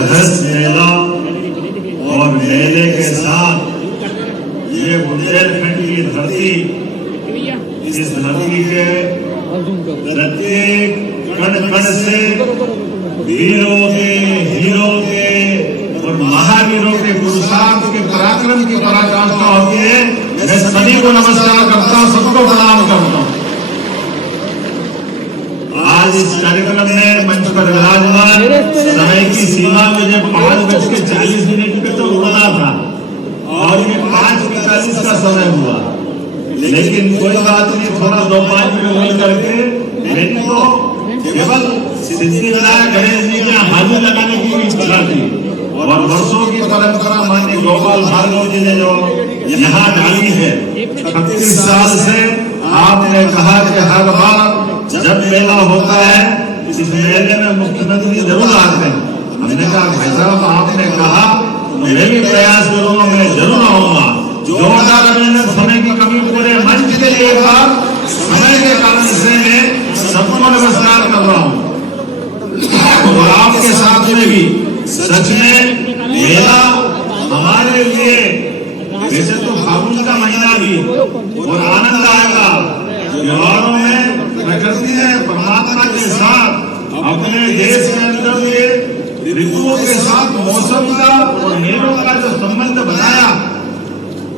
गृहस्थ मेला और मेले के साथ ये बुंदेलखंड की धरती, इस धरती के प्रत्येक कण कण से वीरों के, हीरों के और महावीरों के पुरुषार्थ के पराक्रम की पराकाष्ठा होती है। मैं सभी को नमस्कार करता हूँ, सबको प्रणाम करता हूँ। आज इस कार्यक्रम में मंच पर विराजमान, समय की सीमा मुझे 5:40 पे तो उड़ना था और ये 5:45 का समय हुआ, लेकिन कोई बात नहीं, थोड़ा 2-5 मिनट मिल करके मैंने तो केवल सिद्धिविनायक गणेश जी के हाजिर लगाने की इच्छा थी और वर्षों की परंपरा माननीय गोपाल भार्गव जी ने जो यहाँ डाली है, 36 साल से आपने कहा कि हर बार जब मेला होता है इस मेले में मुख्यमंत्री जरूर आते हैं। हमने कहा भाई साहब आपने कहा मैं भी प्रयास करूंगा, मैं जरूर आऊंगा। जोरदार अभिनंदन। समय की कमी पूरे मंच के लिए एक बार समय के कारण से मैं सबको नमस्कार कर रहा हूँ और आपके साथ में भी सच में मेला हमारे लिए, वैसे तो फागुन का महीना भी और आनंद आएगा। त्योहारों में प्रकृति ने परमात्मा के साथ अपने देश के अंदर ये ऋतुओं के साथ मौसम का और मेलों का जो संबंध बनाया,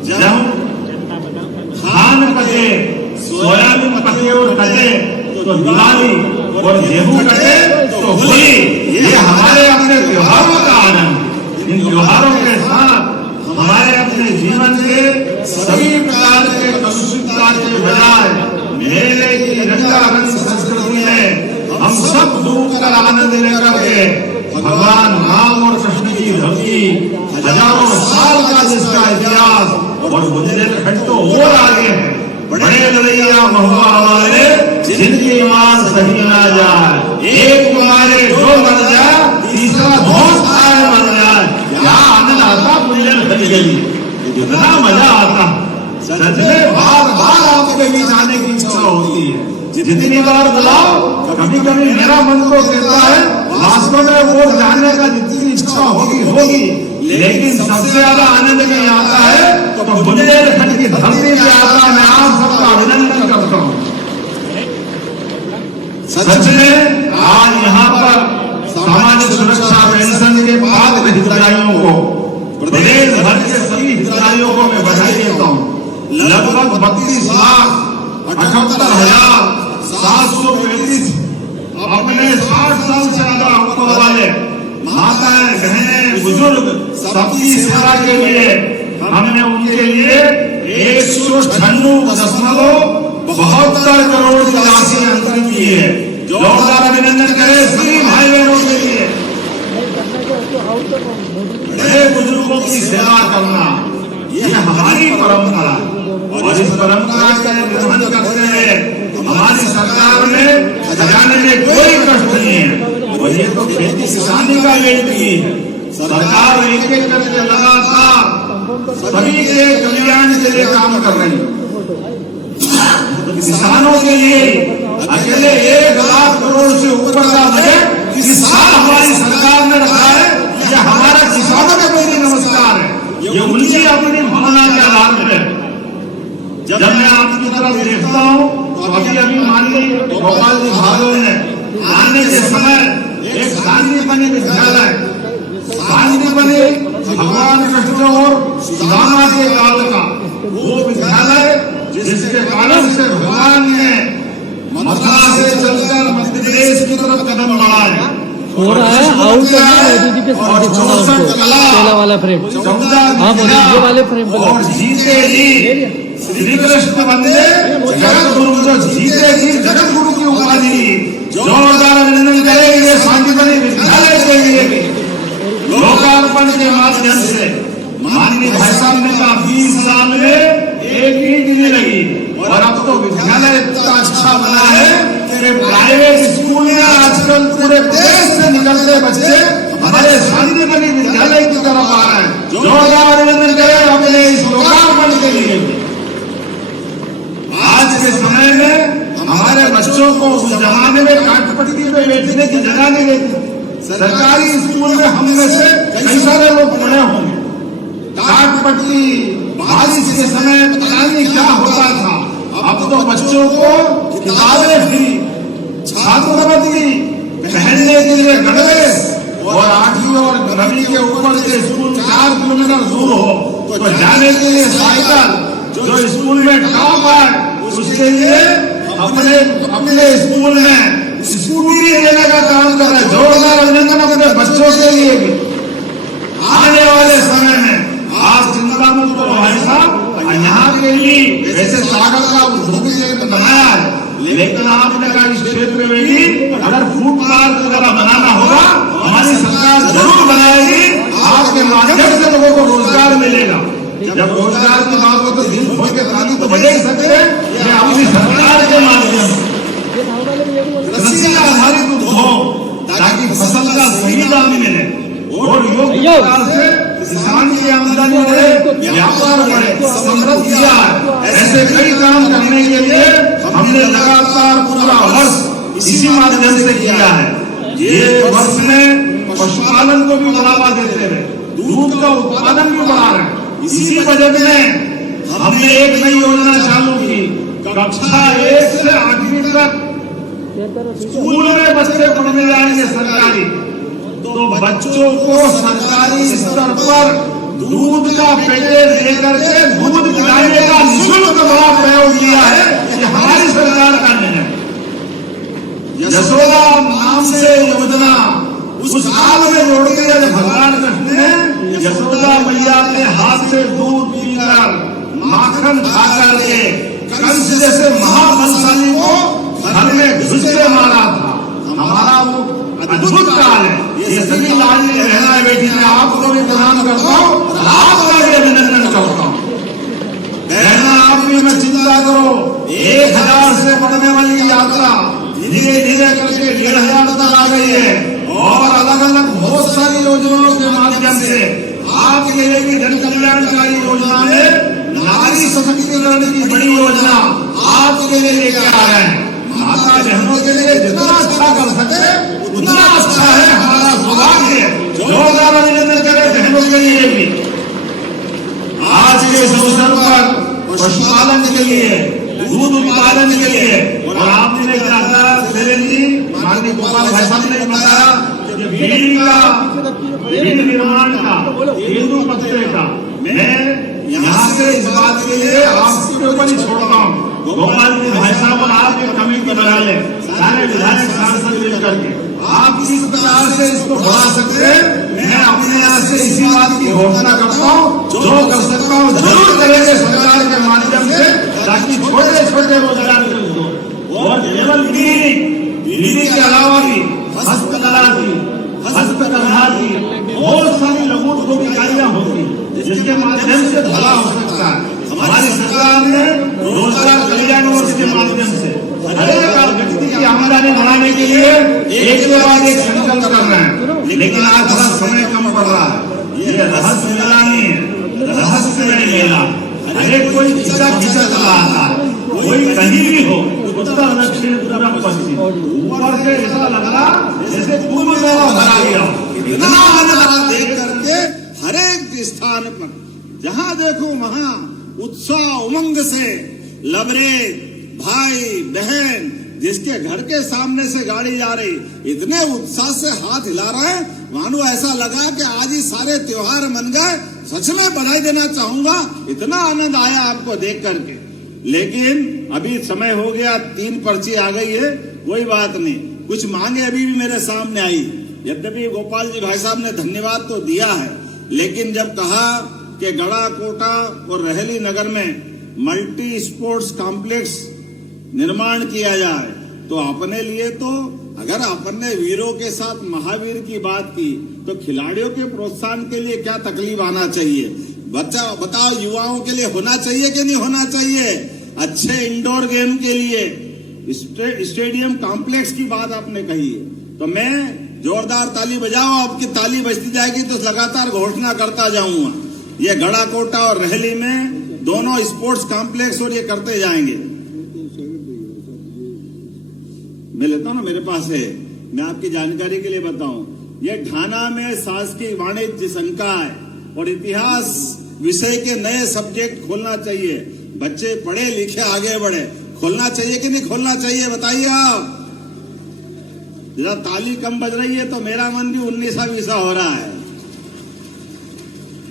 जब धान कटे, सोयाबीन कटे और कटे तो दिवाली और गेहूं कटे तो होली, ये हमारे अपने त्योहारों का आनंद। इन त्योहारों के साथ हमारे अपने जीवन के सभी प्रकार के कलुषितता के बजाय मेले की रंगारंग संस्कृति में हम सब डूब कर आनंद लेकर के भगवान राम और कृष्ण की धरती, हजारों साल का जिसका इतिहास और बुंदेलखंड तो और आगे है। बड़े लड़ैया महुआ हमारे, जिनकी ईमान सही ना जाए, एक तुम्हारे दो बन जाए, तीसरा दोस्त आए बन जाए, क्या आनंद आता बुंदेलखंड के लिए, कितना मजा आता। सच में बार बार आपके बीच आने की इच्छा होती है। जितनी बार बुलाओ, कभी कभी मेरा मन तो कहता है वास्तव में वो जाने का जितनी इच्छा होगी, लेकिन सबसे ज्यादा आनंद नहीं आता है तो बुंदेलखंड की धरती पे आता। मैं आप सबका अभिनंदन करता हूँ। सच में आज यहाँ पर सामाजिक सुरक्षा पेंशन के पात्र हितग्राहियों को, प्रदेश भर के सभी हितग्राहियों को मैं बधाई देता हूँ। लगभग 32,78,735 अपने 60 साल से ज्यादा उम्र वाले माताएं, बहनें, बुजुर्ग सबकी सेवा के लिए हमने उनके लिए 196.72 करोड़ की राशि अंतरित की है। जोरदार अभिनंदन करें सभी भाई बहनों के लिए। बड़े बुजुर्गों की सेवा करना ये हमारी परंपरा, और इस परंपरा का निर्वहन करते हुए हमारी सरकार में खजाने में कोई कष्ट नहीं है। और ये तो खेती किसानी का वेट भी है। सरकार एक एक करके लगातार सभी के कल्याण के लिए काम कर रही है। किसानों के लिए अकेले 1 लाख करोड़ से ऊपर का बजट इस साल हमारी सरकार ने रखा है। यह हमारा किसानों के प्रति नमस्कार है। ये उनकी अपनी भावना के आधार पर है। जब मैं आपकी तरफ देखता हूँ तो अभी माननीय गोपाल जी भार्गव ने आने के समय एक शांतिपनी विद्यालय, शांतिपनी भगवान कृष्ण और सुदामा के काल का वो विद्यालय, जिसके कारण से भगवान ने मथुरा से चलकर मध्य प्रदेश की तरफ कदम बढ़ाए हो रहा है। आउट मोदी जी के साथ पहला वाला फ्रेम, हाँ मोदी जी वाले फ्रेम और जीते जी श्री कृष्ण वंदे जगत गुरु, जो जीते जी जगत गुरु की उपाधि। जोरदार अभिनंदन करेंगे शांतिपनी विद्यालय के लिए। लोकार्पण के माध्यम से माननीय भाई साहब ने कहा 20 साल में एक ईंट नहीं लगी, और अब तो विद्यालय इतना अच्छा बना है कि प्राइवेट स्कूल में आजकल पूरे देश से निकलते बच्चे हमारे शांतिपनी विद्यालय की तरफ आ रहे हैं। जोरदार अभिनंदन करें अपने इस लोकार्पण के लिए। आज के समय में हमारे बच्चों को उस जमाने में काटपट्टी पे बैठने की जगह नहीं देती, सरकारी स्कूल में हम में से कई सारे लोग पढ़े होंगे। टाट पट्टी बारिश के समय पता नहीं क्या होता था। अब तो बच्चों को किताबें फ्री, छात्रवृत्ति, पहनने के लिए गणवेश, और 8वीं और 9वीं के ऊपर के स्कूल 4 किलोमीटर दूर हो तो जाने के लिए साइकिल, जो स्कूल में टॉप है उसके लिए अपने स्कूल में स्कूटी देने का काम कर रहे हैं। जोरदार अभिनंदन अपने बच्चों के लिए भी। आने वाले समय में आप चिंता मत करो भाई साहब, यहाँ के लिए वैसे सागर का उद्योग बनाया है, लेकिन आपने कहा इस क्षेत्र में भी अगर फूड पार्क वगैरह बनाना होगा हमारी सरकार जरूर बनाएगी। आपके माध्यम से लोगों को रोजगार मिलेगा। जब रोजगार की बात हो तो दिन खोल के ताली तो बजा ही सकते हैं। ये अपनी सरकार के माध्यम से कृषि आधारित उद्योग, ताकि फसल का सही दाम मिले और योग्य प्रकार से किसान की आमदनी बढ़े, व्यापार बढ़े, समृद्धि किया है। ऐसे कई काम करने के लिए हमने लगातार पूरा वर्ष इसी माध्यम से किया है। ये वर्ष में पशुपालन को भी बढ़ावा देते रहे, दूध का उत्पादन भी बढ़ा रहे। इसी बजट में हमने एक नई योजना चालू की, कक्षा 1 से 8वीं तक स्कूल में बच्चे पढ़ने जाएंगे सरकारी, तो बच्चों को सरकारी स्तर पर दूध का पैकेट लेकर के दूध पिलाने का निःशुल्क बड़ा प्रयोग किया है। ये हमारी सरकार का निर्णय। यशोदा नाम से योजना उस काल में जोड़ के जब भगवान कृष्ण ने यशोदा मैया के हाथ से दूध पीकर माखन खा करके कंस जैसे महाबलशाली को घर में घुस के मारा था। हमारा वो अद्भुत काल है। ये सभी लाडली बहना बेटी मैं आपको भी प्रणाम करता हूँ, आपका भी अभिनंदन करता हूँ। बहना आप भी मैं चिंता करो, 1000 से बढ़ने वाली यात्रा धीरे धीरे करके 1500 तक आ गई है, और अलग अलग बहुत सारी योजनाओं के माध्यम से आपके लिए भी जन कल्याणकारी योजना में नारी सशक्तिकरण की बड़ी योजना आपके लिए लेकर आ रहे हैं। माता बहनों के लिए जितना अच्छा कर सके उतना अच्छा है, हमारा सौभाग्य है। जोरदार अभिनंदन करें बहनों के लिए भी। आज के इस अवसर पर पशुपालन के लिए, दूध उत्पादन के लिए, और आपने कहा था शैलेंद्र जी, माननीय गोपाल भाई साहब ने बताया कि बीड़ी निर्माण का, तेंदू पत्ते का, मैं यहाँ से इस बात के लिए आपके ऊपर ही छोड़ता हूँ। गोपाल जी भाई साहब और आपके कमेटी बना ले, सारे विधायक सांसद मिलकर के आप किस प्रकार से इसको बढ़ा सकते हैं, मैं अपने यहाँ से इसी बात की घोषणा करता हूँ। जो कर सकता हूँ जरूर करेंगे सरकार के माध्यम से, ताकि छोटे छोटे रोजगार मिल दो। और केवल बीड़ी के अलावा भी हस्तकला की, हस्तकरघा की बहुत सारी लघु उद्योग इकाइयां होती, जिसके माध्यम से भला हो सकता है। हमारी सरकार ने रोजगार कल्याण योजना के माध्यम से हर एक व्यक्ति की आमदनी बढ़ाने के लिए एक के बाद एक संकल्प कर रहे हैं, लेकिन आज थोड़ा समय कम पड़ रहा है। ये रहस्य मेला नहीं है, रहस्यमय मेला। हर एक कोई खिंचा खिंचा चला आता है, कोई कहीं भी हो, उत्तर दक्षिण पूरब पश्चिम, ऊपर से ऐसा लग रहा जैसे कुंभ मेला भरा गया। इतना आनंद देख करके हर एक स्थान पर जहाँ देखो वहाँ उत्साह उमंग से लबरे भाई बहन, जिसके घर के सामने से गाड़ी जा रही, इतने उत्साह से हाथ हिला रहे हैं, मानो ऐसा लगा कि आज ही सारे त्योहार मन गए। सच में बधाई देना चाहूंगा, इतना आनंद आया आपको देख करके। लेकिन अभी समय हो गया, 3 पर्ची आ गई है, कोई बात नहीं। कुछ मांगे अभी भी मेरे सामने आई, यद्यपि गोपाल जी भाई साहब ने धन्यवाद तो दिया है, लेकिन जब कहा कि गड़ा कोटा और रहली नगर में मल्टी स्पोर्ट्स कॉम्प्लेक्स निर्माण किया जाए, तो अपने लिए तो अगर अपन ने वीरों के साथ महावीर की बात की, तो खिलाड़ियों के प्रोत्साहन के लिए क्या तकलीफ आना चाहिए? बच्चा बताओ, युवाओं के लिए होना चाहिए कि नहीं होना चाहिए? अच्छे इंडोर गेम के लिए स्टेडियम कॉम्प्लेक्स की बात आपने कही है, तो मैं जोरदार ताली बजाओ, आपकी ताली बजती जाएगी तो लगातार घोषणा करता जाऊंगा। ये गड़ा कोटा और रहली में दोनों स्पोर्ट्स कॉम्प्लेक्स और ये करते जाएंगे। मैं लेता हूं ना, मेरे पास है, मैं आपकी जानकारी के लिए बताऊं, ये ढाना में शासकीय वाणिज्य संकाय और इतिहास विषय के नए सब्जेक्ट खोलना चाहिए। बच्चे पढ़े लिखे आगे बढ़े, खोलना चाहिए कि नहीं खोलना चाहिए बताइए आप। जरा ताली कम बज रही है तो मेरा मन भी 19-20 हो रहा है।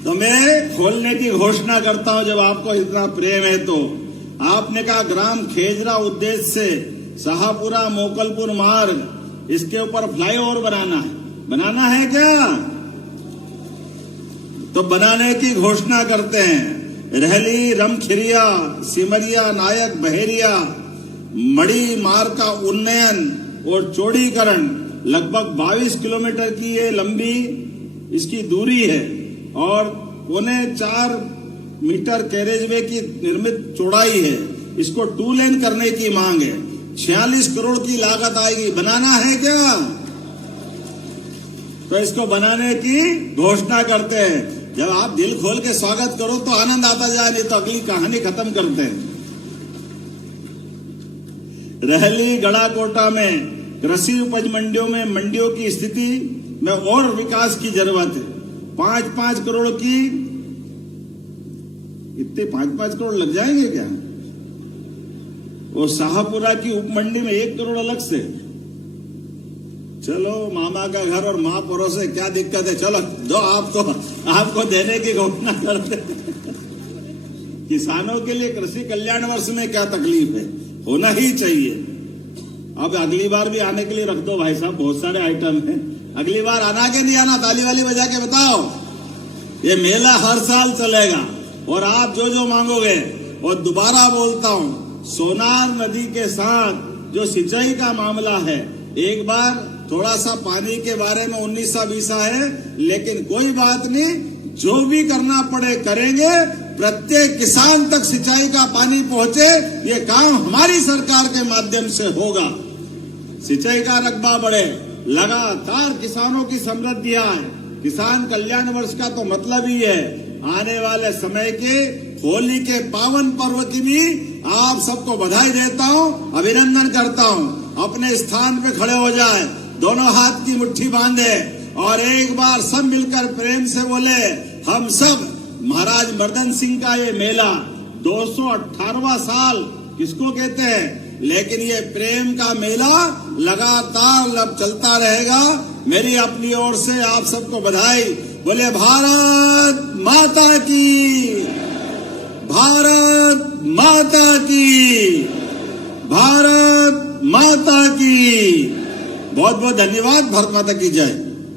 तो मैं खोलने की घोषणा करता हूं, जब आपको इतना प्रेम है तो। आपने कहा ग्राम खेजरा उद्देश्य से शाहपुरा मोकलपुर मार्ग, इसके ऊपर फ्लाईओवर बनाना है क्या? तो बनाने की घोषणा करते हैं। रहली, रमखिरिया, सिमरिया, नायक, बहेरिया, मड़ी मार्ग का उन्नयन और चौड़ीकरण लगभग 22 किलोमीटर की ये लंबी इसकी दूरी है और 4.25 मीटर कैरेजवे की निर्मित चौड़ाई है। इसको 2 लेन करने की मांग है। 46 करोड़ की लागत आएगी। बनाना है क्या? तो इसको बनाने की घोषणा करते हैं। जब आप दिल खोल के स्वागत करो तो आनंद आता जाए, नहीं तो अगली कहानी खत्म करते हैं। रहली गड़ाकोटा में कृषि उपज मंडियों में मंडियों की स्थिति में और विकास की जरूरत है। 5-5 करोड़ की, इतने 5-5 करोड़ लग जाएंगे क्या? और शाहपुरा की उपमंडी में 1 करोड़ अलग से। चलो मामा का घर और माँ परोसे, क्या दिक्कत है? चलो दो, आपको देने की घोषणा करते। किसानों के लिए कृषि कल्याण वर्ष में क्या तकलीफ है? होना ही चाहिए। अब अगली बार भी आने के लिए रख दो भाई साहब, बहुत सारे आइटम हैं। अगली बार आना के नहीं आना? ताली वाली बजा के बताओ। ये मेला हर साल चलेगा और आप जो जो मांगोगे। और दोबारा बोलता हूं, सोनार नदी के साथ जो सिंचाई का मामला है, एक बार थोड़ा सा पानी के बारे में 19-20 है, लेकिन कोई बात नहीं, जो भी करना पड़े करेंगे। प्रत्येक किसान तक सिंचाई का पानी पहुंचे, ये काम हमारी सरकार के माध्यम से होगा। सिंचाई का रकबा बढ़े, लगातार किसानों की समृद्धि आए। किसान कल्याण वर्ष का तो मतलब ही है आने वाले समय के होली के पावन पर्व की भी आप सबको बधाई देता हूं, अभिनंदन करता हूं। अपने स्थान पे खड़े हो जाए, दोनों हाथ की मुट्ठी बांधे और एक बार सब मिलकर प्रेम से बोले, हम सब। महाराज मर्दन सिंह का ये मेला 218वां साल किसको कहते हैं, लेकिन ये प्रेम का मेला लगातार अब चलता रहेगा। मेरी अपनी ओर से आप सबको बधाई। बोले भारत माता की, भारत माता की, भारत माता की। बहुत बहुत धन्यवाद। भारत माता की जय।